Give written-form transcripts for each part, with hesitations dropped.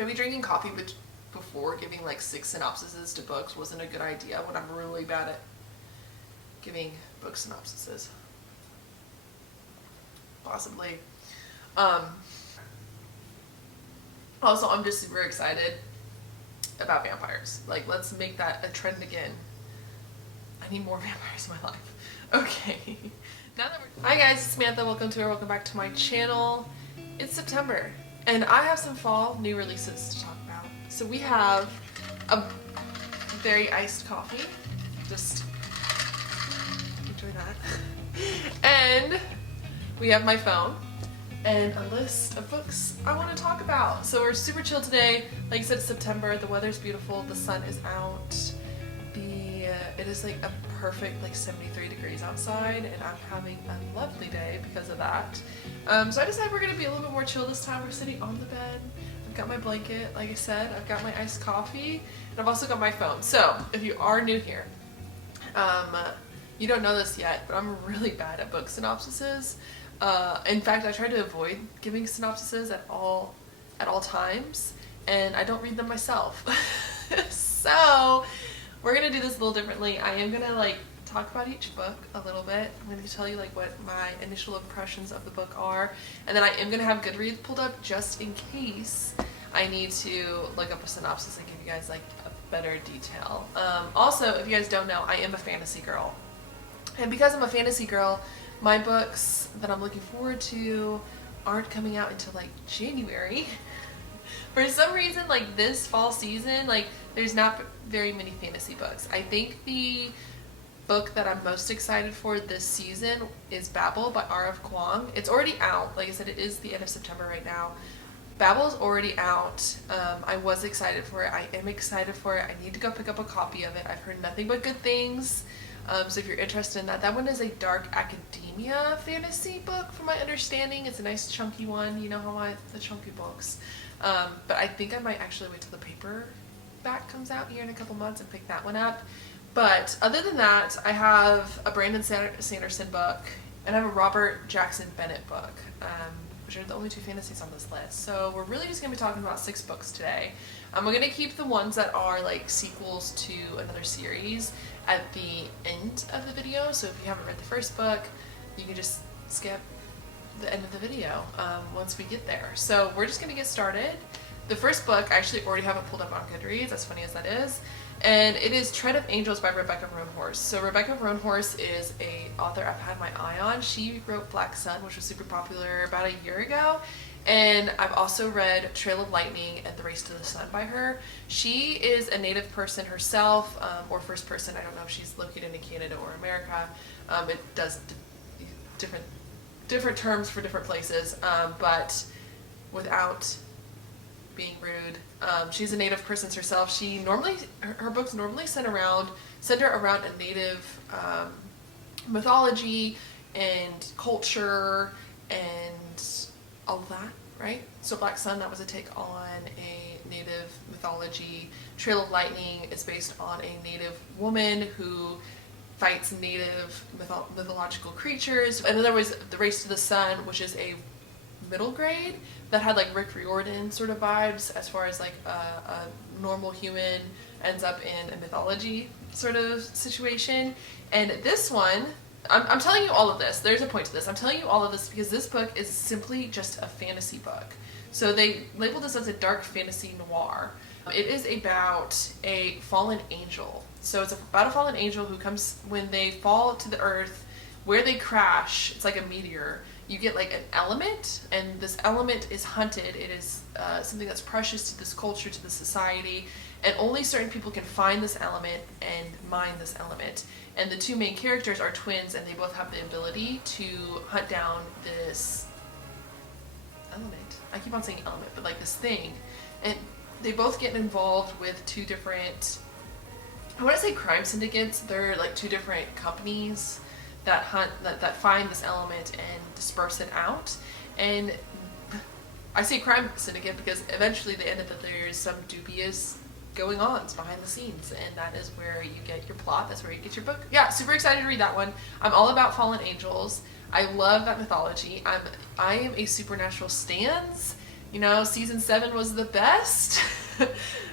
maybe drinking coffee before giving like 6 synopsises to books wasn't a good idea when I'm really bad at giving book synopsises. Possibly. Also, I'm just super excited about vampires. Like, let's make that a trend again. I need more vampires in my life. Okay. Hi guys, it's Samantha. Welcome back to my channel. It's September, and I have some fall new releases to talk about. So we have a very iced coffee. Just enjoy that. And we have my phone and a list of books I want to talk about. So we're super chill today. Like I said, it's September. The weather's beautiful. The sun is out. It is like a perfect like 73 degrees outside, and I'm having a lovely day because of that. So I decided we're gonna be a little bit more chill this time. We're sitting on the bed. I've got my blanket, like I said. I've got my iced coffee, and I've also got my phone. So if you are new here, you don't know this yet, but I'm really bad at book synopsises. In fact, I try to avoid giving synopsises at all times, and I don't read them myself. So we're gonna do this a little differently. I am gonna like talk about each book a little bit. I'm gonna tell you like what my initial impressions of the book are, and then I am gonna have Goodreads pulled up just in case I need to look up a synopsis and give you guys like a better detail. Also, if you guys don't know, I am a fantasy girl, and because I'm a fantasy girl, my books that I'm looking forward to aren't coming out until like January. For some reason, like this fall season, like there's not very many fantasy books. I think the book that I'm most excited for this season is Babel by R.F. Kuang. It's already out. Like I said, it is the end of September right now. Babel's already out. I was excited for it. I am excited for it. I need to go pick up a copy of it. I've heard nothing but good things. So if you're interested in that one is a dark academia fantasy book from my understanding. It's a nice chunky one. You know how I like the chunky books. But I think I might actually wait till the paperback comes out here in a couple months and pick that one up. But other than that, I have a Brandon Sanderson book, and I have a Robert Jackson Bennett book, which are the only 2 fantasies on this list. So we're really just going to be talking about 6 books today. We're going to keep the ones that are like sequels to another series at the end of the video. So if you haven't read the first book, you can just skip the end of the video once we get there. So we're just going to get started. The first book, I actually already have it pulled up on Goodreads, as funny as that is, and it is Tread of Angels by Rebecca Roanhorse. So Rebecca Roanhorse is a author I've had my eye on. She wrote Black Sun, which was super popular about a year ago, and I've also read Trail of Lightning and The Race to the Sun by her. She is a native person herself, or first person. I don't know if she's located in Canada or America. It does different terms for different places, but without being rude, she's a native person herself. Her books normally center around a native mythology and culture and all that, right? So Black Sun, that was a take on a native mythology. Trail of Lightning is based on a native woman who fights native mythological creatures. And then there was The Race to the Sun, which is a middle grade that had like Rick Riordan sort of vibes, as far as like a normal human ends up in a mythology sort of situation. And this one, I'm telling you all of this. There's a point to this. I'm telling you all of this because this book is simply just a fantasy book. So they labeled this as a dark fantasy noir. It is about a fallen angel. So it's about a fallen angel who comes, when they fall to the earth, where they crash, it's like a meteor. You get like an element, and this element is hunted. It is something that's precious to this culture, to the society, and only certain people can find this element and mine this element. And the 2 main characters are twins, and they both have the ability to hunt down this element. I keep on saying element, but like this thing. And they both get involved with 2 different, I want to say crime syndicates. They're like 2 different companies that find this element and disperse it out. And I say crime syndicate because eventually they end up that there's some dubious going on behind the scenes, and that is where you get your plot. That's where you get your book. Yeah, super excited to read that one. I'm all about fallen angels. I love that mythology. I am a supernatural stans, You know, season 7 was the best.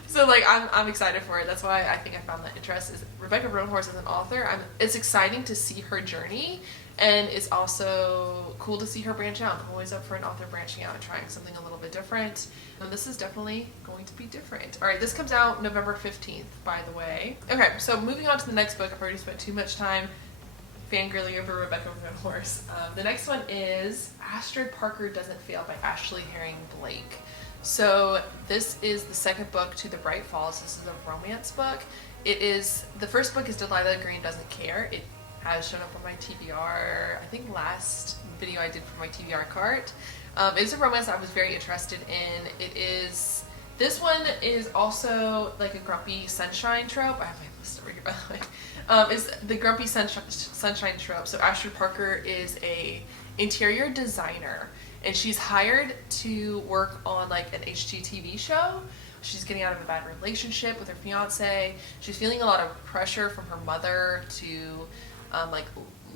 So like I'm excited for it. That's why I think I found that interest. Is Rebecca Roanhorse as an author. It's exciting to see her journey, and it's also cool to see her branch out. I'm always up for an author branching out and trying something a little bit different. And this is definitely going to be different. All right, this comes out November 15th, by the way. Okay, so moving on to the next book. I've already spent too much time fangirling over Rebecca Roanhorse. The next one is Astrid Parker Doesn't Fail by Ashley Herring Blake. So this is the second book to the Bright Falls. This is a romance book. The first book is Delilah Green Doesn't Care. It has shown up on my TBR, I think last video I did for my TBR cart. It's a romance I was very interested in. This one is also like a grumpy sunshine trope. I have my list over here, by the way. It's the grumpy sunshine trope. So Astrid Parker is a interior designer, and she's hired to work on like an HGTV show. She's getting out of a bad relationship with her fiance. She's feeling a lot of pressure from her mother to like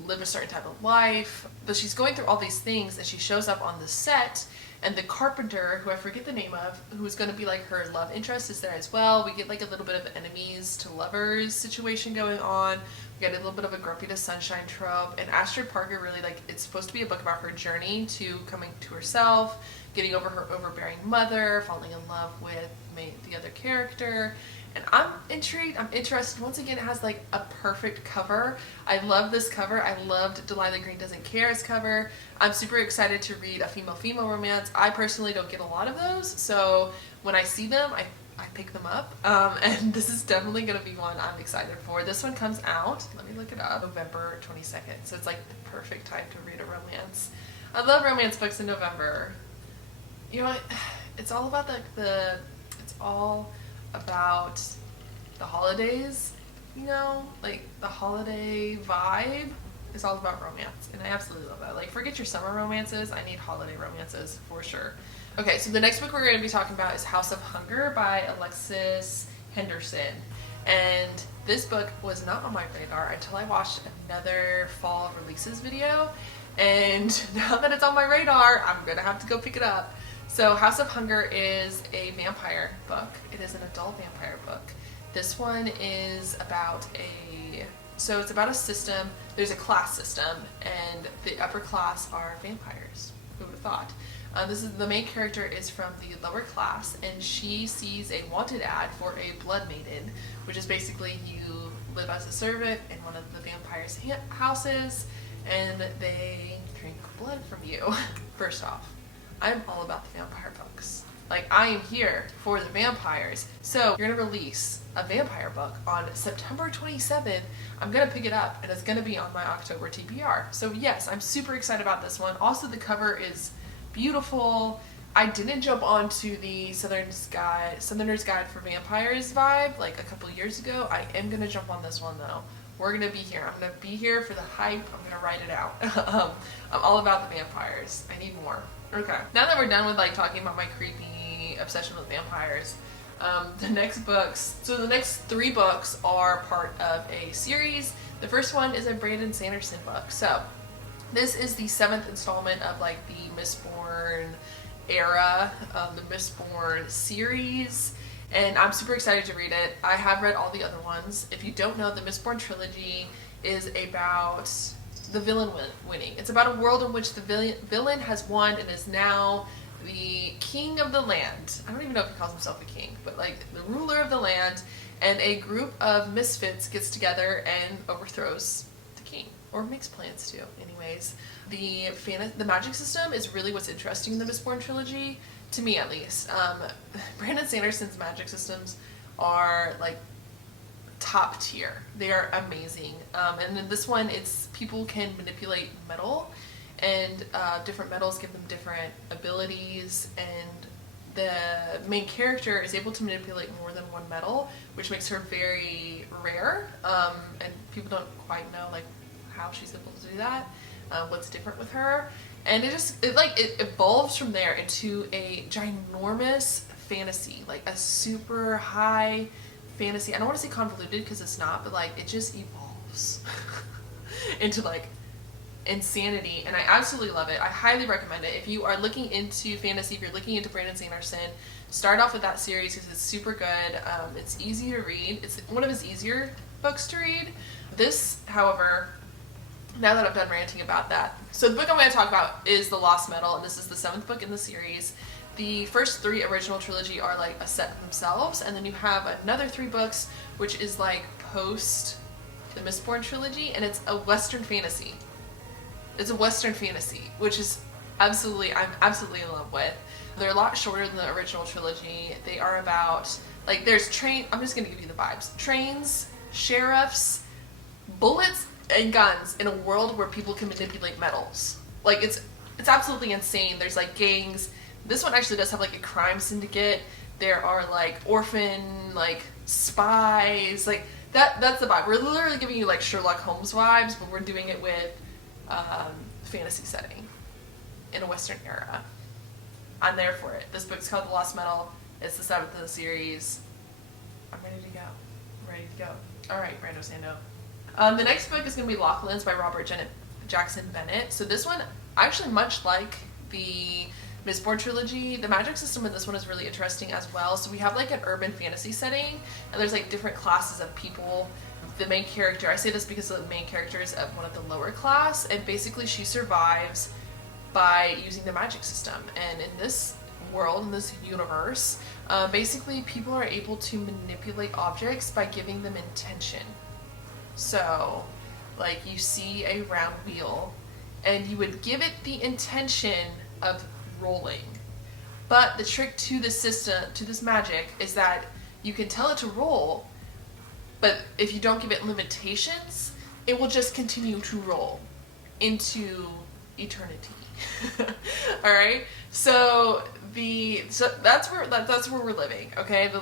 live a certain type of life. But she's going through all these things, and she shows up on the set, and the carpenter, who I forget the name of, who's going to be like her love interest, is there as well. We get like a little bit of enemies to lovers situation going on. We get a little bit of a grumpy to sunshine trope. And Astrid Parker really, like, it's supposed to be a book about her journey to coming to herself, getting over her overbearing mother, falling in love with the other character. And I'm intrigued, I'm interested. Once again, it has like a perfect cover. I love this cover. I loved Delilah Green Doesn't Care's cover. I'm super excited to read a female-female romance. I personally don't get a lot of those, so when I see them, I pick them up. And this is definitely going to be one I'm excited for. This one comes out, let me look it up, November 22nd. So it's like the perfect time to read a romance. I love romance books in November. You know what? It's all about it's all about the holidays, you know, like the holiday vibe is all about romance, and I absolutely love that. Like, forget your summer romances, I need holiday romances for sure. Okay, so the next book we're going to be talking about is House of Hunger by Alexis Henderson, and this book was not on my radar until I watched another fall releases video, and now that it's on my radar, I'm gonna have to go pick it up. So House of Hunger is a vampire book. It is an adult vampire book. This one is about it's about a system. There's a class system, and the upper class are vampires. Who would have thought? The main character is from the lower class, and she sees a wanted ad for a blood maiden, which is basically you live as a servant in one of the vampires' houses, and they drink blood from you. First off, I'm all about the vampire books. Like, I am here for the vampires. So you're gonna release a vampire book on September 27th. I'm gonna pick it up, and it's gonna be on my October TBR. So yes, I'm super excited about this one. Also, the cover is beautiful. I didn't jump onto the Southerner's Guide for Vampires vibe like a couple years ago. I am gonna jump on this one though. We're gonna be here. I'm gonna be here for the hype. I'm gonna write it out. I'm all about the vampires. I need more. Okay, now that we're done with like talking about my creepy obsession with vampires, the next 3 books are part of a series. The first one is a Brandon Sanderson book. So this is the 7th installment of like the Mistborn era, the Mistborn series, and I'm super excited to read it. I have read all the other ones. If you don't know, the Mistborn trilogy is about the villain winning. It's about a world in which the villain has won and is now the king of the land. I don't even know if he calls himself a king, but like the ruler of the land, and a group of misfits gets together and overthrows the king, or makes plans to. Anyways, the magic system is really what's interesting in the Mistborn trilogy, to me at least. Brandon Sanderson's magic systems are like top tier. They are amazing. And in this one, it's people can manipulate metal, and different metals give them different abilities, and the main character is able to manipulate more than one metal, which makes her very rare, and people don't quite know like how she's able to do that, what's different with her, and it evolves from there into a ginormous fantasy, like a super high fantasy. I don't want to say convoluted because it's not, but like it just evolves into like insanity, and I absolutely love it. I highly recommend it. If you are looking into fantasy, if you're looking into Brandon Sanderson, start off with that series because it's super good. It's easy to read. It's one of his easier books to read. This, however, now that I'm done ranting about that, so the book I'm going to talk about is The Lost Metal, and this is the 7th book in the series. The first 3 original trilogy are like a set themselves, and then you have another 3 books, which is like post the Mistborn trilogy, and it's a Western fantasy. It's a Western fantasy, which is I'm absolutely in love with. They're a lot shorter than the original trilogy. They are about, like, there's I'm just going to give you the vibes. Trains, sheriffs, bullets, and guns in a world where people can manipulate metals. Like, it's absolutely insane. There's, like, gangs. This one actually does have, like, a crime syndicate. There are, like, orphan, like, spies. Like, that's the vibe. We're literally giving you, like, Sherlock Holmes vibes, but we're doing it with fantasy setting in a Western era. I'm there for it. This book's called The Lost Metal. It's the 7th of the series. I'm ready to go. I'm ready to go. Alright, Brando Sando. The next book is going to be Lachlanes by Robert Jackson Bennett. So this one, actually much like the Mistborn trilogy, the magic system in this one is really interesting as well. So we have like an urban fantasy setting, and there's like different classes of people. The main character, I say this because the main character is of one of the lower class, and basically she survives by using the magic system. And in this world, in this universe, basically people are able to manipulate objects by giving them intention. So, like, you see a round wheel, and you would give it the intention of rolling. But the trick to this system, to this magic, is that you can tell it to roll, but if you don't give it limitations, it will just continue to roll into eternity. All right. So that's where we're living. Okay.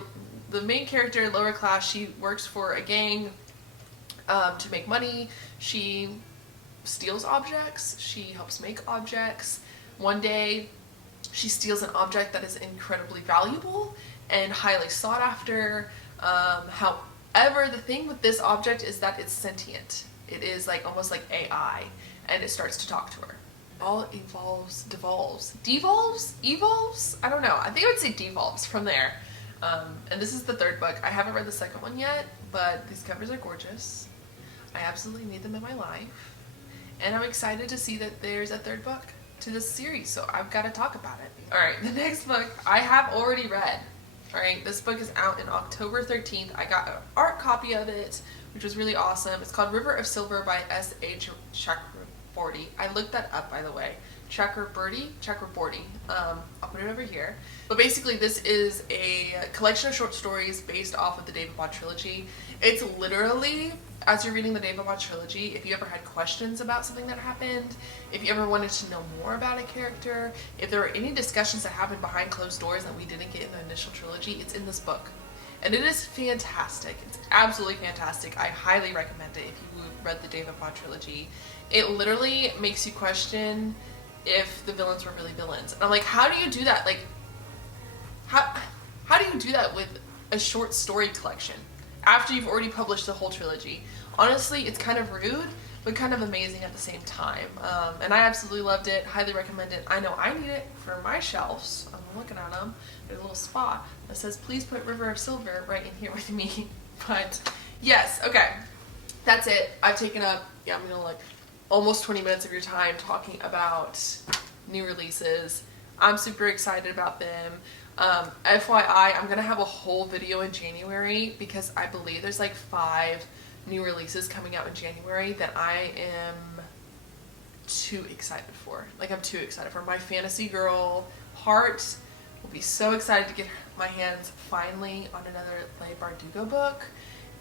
The main character, lower class, she works for a gang to make money. She steals objects. She helps make objects. One day, she steals an object that is incredibly valuable and highly sought after. However, the thing with this object is that it's sentient. It is like almost like AI, and it starts to talk to her. All devolves. I don't know. I think I would say devolves from there. And this is the 3rd book. I haven't read the 2nd one yet, but these covers are gorgeous. I absolutely need them in my life. And I'm excited to see that there's a 3rd book to this series, so I've got to talk about it. Alright, the next book I have already read. Alright, this book is out in October 13th. I got an art copy of it, which was really awesome. It's called River of Silver by S.H. Chakraborty. I looked that up, by the way. Chakraborty. I'll put it over here. But basically, this is a collection of short stories based off of the David Bond trilogy. It's literally, as you're reading the David Bond trilogy, if you ever had questions about something that happened, if you ever wanted to know more about a character, if there were any discussions that happened behind closed doors that we didn't get in the initial trilogy, it's in this book. And it is fantastic. It's absolutely fantastic. I highly recommend it if you read the David Bond trilogy. It literally makes you question if the villains were really villains. And I'm like, how do you do that? Like, how do you do that with a short story collection after you've already published the whole trilogy? Honestly, it's kind of rude, but kind of amazing at the same time. And I absolutely loved it. Highly recommend it. I know I need it for my shelves. I'm looking at them. There's a little spot that says, please put River of Silver right in here with me. But yes, okay. That's it. I've taken up, I'm gonna like almost 20 minutes of your time talking about new releases. I'm super excited about them. FYI, I'm gonna have a whole video in January because I believe there's like 5 new releases coming out in January that I am too excited for. Like, I'm too excited for. My fantasy girl heart will be so excited to get my hands finally on another Leigh Bardugo book.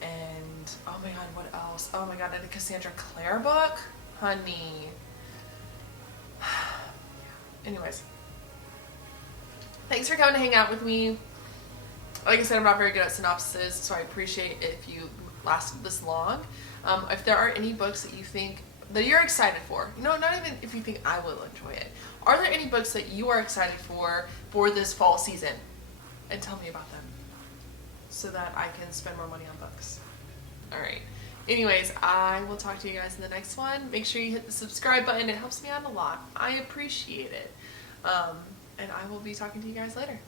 And oh my god, what else? Oh my god, and a Cassandra Clare book? Honey. Anyways. Thanks for coming to hang out with me. Like I said, I'm not very good at synopsis, so I appreciate it if you last this long. If there are any books that you think that you're excited for, not even if you think I will enjoy it, are there any books that you are excited for this fall season? And tell me about them so that I can spend more money on books. Alright. Anyways, I will talk to you guys in the next one. Make sure you hit the subscribe button. It helps me out a lot. I appreciate it. And I will be talking to you guys later.